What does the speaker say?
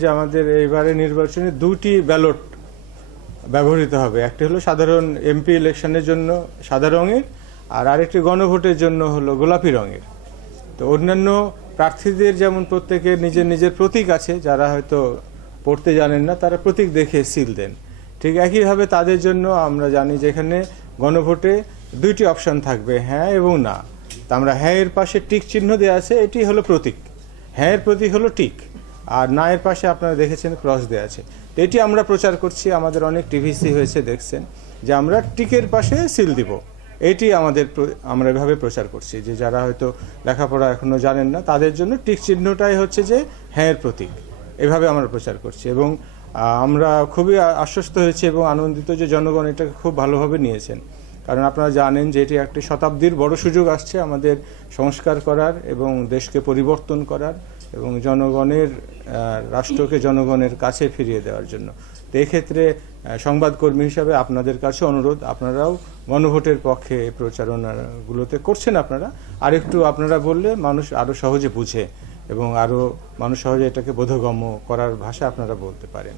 যে আমাদের এইবারে নির্বাচনে দুটি ব্যালট ব্যবহৃত হবে। একটি হলো সাধারণ এমপি ইলেকশনের জন্য সাদা রঙের, আর আরেকটি গণভোটের জন্য হলো গোলাপি রঙের। তো অন্যান্য প্রার্থীদের যেমন প্রত্যেকের নিজের নিজের প্রতীক আছে, যারা হয়তো পড়তে জানেন না তারা প্রতীক দেখে সিল দেন, ঠিক একইভাবে তাদের জন্য আমরা জানি যে এখানে গণভোটে দুইটি অপশন থাকবে, হ্যাঁ এবং না। তা আমরা হ্যাঁ এর পাশে টিক চিহ্ন দেওয়া আছে, এটি হলো প্রতীক। হ্যাঁ এর প্রতীক হলো টিক, আর না এর পাশে আপনারা দেখেছেন ক্রস দেওয়া আছে। তো এটি আমরা প্রচার করছি, আমাদের অনেক টিভিসি হয়েছে দেখছেন যে আমরা টিকের পাশে সিল দিব। এটি আমরা এভাবে প্রচার করছি যে যারা হয়তো লেখাপড়া এখনো জানেন না তাদের জন্য টিক চিহ্নটাই হচ্ছে যে হ্যাঁ এর প্রতীক। এভাবে আমরা প্রচার করছি এবং আমরা খুবই আশ্বস্ত হয়েছি এবং আনন্দিত যে জনগণ এটাকে খুব ভালোভাবে নিয়েছেন। কারণ আপনারা জানেন যে এটি একটি শতাব্দীর বড় সুযোগ আসছে আমাদের সংস্কার করার এবং দেশকে পরিবর্তন করার এবং জনগণের রাষ্ট্রকে জনগণের কাছে ফিরিয়ে দেওয়ার জন্য। তো এক্ষেত্রে সংবাদকর্মী হিসাবে আপনাদের কাছে অনুরোধ, আপনারাও গণভোটের পক্ষে প্রচারণাগুলোতে করছেন আপনারা, আরেকটু আপনারা বললে মানুষ আরও সহজে বুঝে এবং আরও মানুষ সহজে এটাকে বোধগম্য করার ভাষা আপনারা বলতে পারেন।